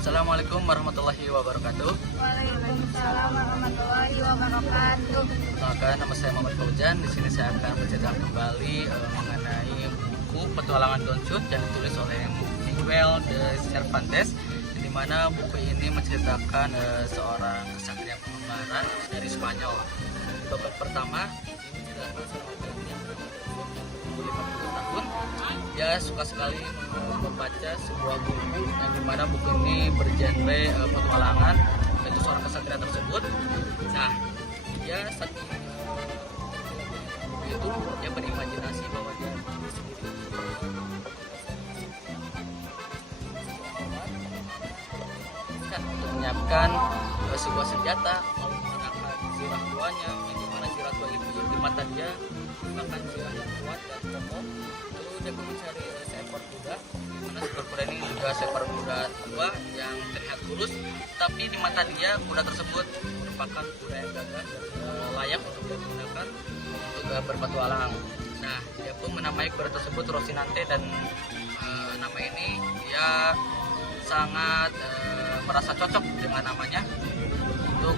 Assalamualaikum warahmatullahi wabarakatuh. Waalaikumsalam warahmatullahi wabarakatuh. Perkenalkan, nama saya Muhammad Fauzan. Di sini saya akan bercerita kembali mengenai buku Petualangan Don Quijote yang ditulis oleh Miguel de Cervantes, di mana buku ini menceritakan seorang kesatria pengembara dari Spanyol. Di babak pertama ini menceritakan seorang laki-laki yang berumur 50 tahun. Dia suka sekali membaca sebuah buku yang dimana buku ini bergenre petualangan, yaitu seorang kesatria tersebut. Nah, dia saking itu dia berimajinasi bahwa dia kan untuk menyiapkan sebuah senjata, lalu menggunakan zirah tuanya, yang dimana zirah tua itu di mata dia merupakan zirah yang kuat dan kokoh. Lalu dia pun mencari seekor kuda, di mana seekor kuda ini juga seekor kuda tua yang terlihat kurus, tapi di mata dia kuda tersebut merupakan kuda yang gagah dan layak untuk digunakan untuk berpetualang. Nah, dia pun menamai kuda tersebut Rocinante, dan nama ini dia sangat merasa cocok dengan namanya untuk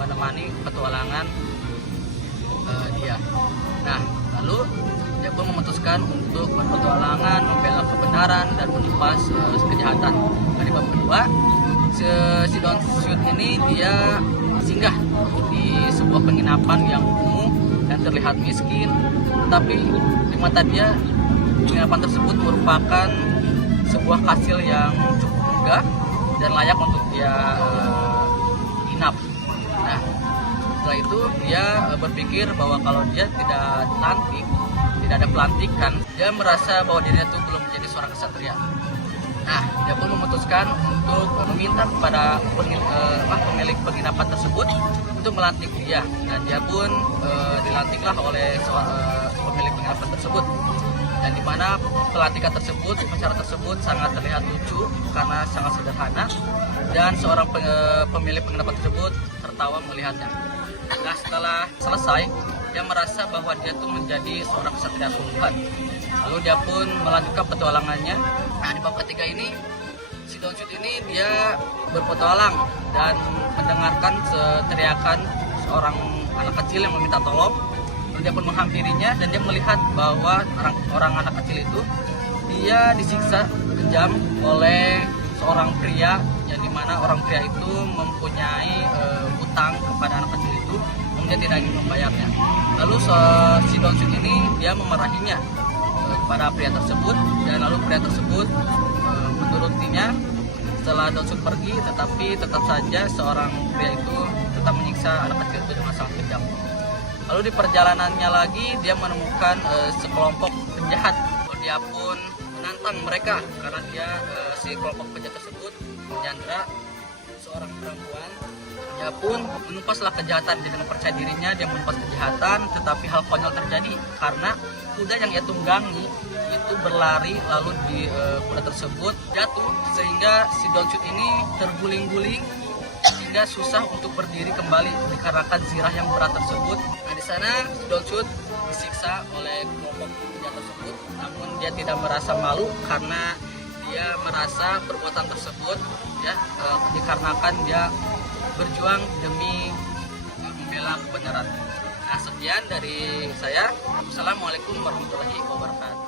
menemani petualangan dia. Nah, lalu dia pun memutuskan untuk berpetualangan, membela kebenaran dan menumpas kejahatan. Di bab kedua, si Don Quijote ini dia singgah di sebuah penginapan yang kumuh dan terlihat miskin, tetapi di mata dia penginapan tersebut merupakan sebuah kastil yang cukup megah dan layak untuk dia inap. Nah, setelah itu dia berpikir bahwa kalau dia tidak cantik, tidak ada pelantikan, dia merasa bahwa dirinya itu belum menjadi seorang kesatria. Nah, dia pun memutuskan untuk meminta kepada pemilik penginapan tersebut untuk melantik dia, dan dia pun dilantiklah oleh pemilik penginapan tersebut. Dan di mana pelantikan tersebut, upacara tersebut sangat terlihat lucu karena sangat sederhana, dan seorang pemilik penginapan tersebut tertawa melihatnya. Nah, setelah selesai, dia merasa bahwa dia tuh menjadi seorang kesatria sungguhan. Lalu dia pun melanjutkan petualangannya. Nah, di bab ketiga ini, si Don Quijote ini dia berpetualang dan mendengarkan teriakan seorang anak kecil yang meminta tolong. Dia pun menghampirinya, dan dia melihat bahwa orang anak kecil itu dia disiksa kejam oleh seorang pria, yang dimana orang pria itu mempunyai utang kepada anak kecil itu, namun dia tidak ingin membayarnya. Lalu si Don Quijote ini dia memarahinya kepada pria tersebut, dan lalu pria tersebut menurutinya setelah Don Quijote pergi, tetapi tetap saja seorang pria itu tetap menyiksa anak kecil itu dengan sangat kejam. Lalu di perjalanannya lagi dia menemukan sekelompok penjahat. Dia pun menantang mereka karena si kelompok penjahat tersebut menyandra seorang perempuan. Dia pun menumpaslah kejahatan dengan percaya dirinya, dia menumpas kejahatan, tetapi hal konyol terjadi karena kuda yang ia tunggangi itu berlari, lalu di kuda tersebut jatuh sehingga si Don Quijote ini terguling-guling sehingga susah untuk berdiri kembali dikarenakan zirah yang berat tersebut. Nah, di sana Don Quijote disiksa oleh kelompok penjahat tersebut, namun dia tidak merasa malu karena dia merasa perbuatan tersebut dikarenakan dia berjuang demi membela kebenaran. Nah, sekian dari saya. Assalamualaikum warahmatullahi wabarakatuh.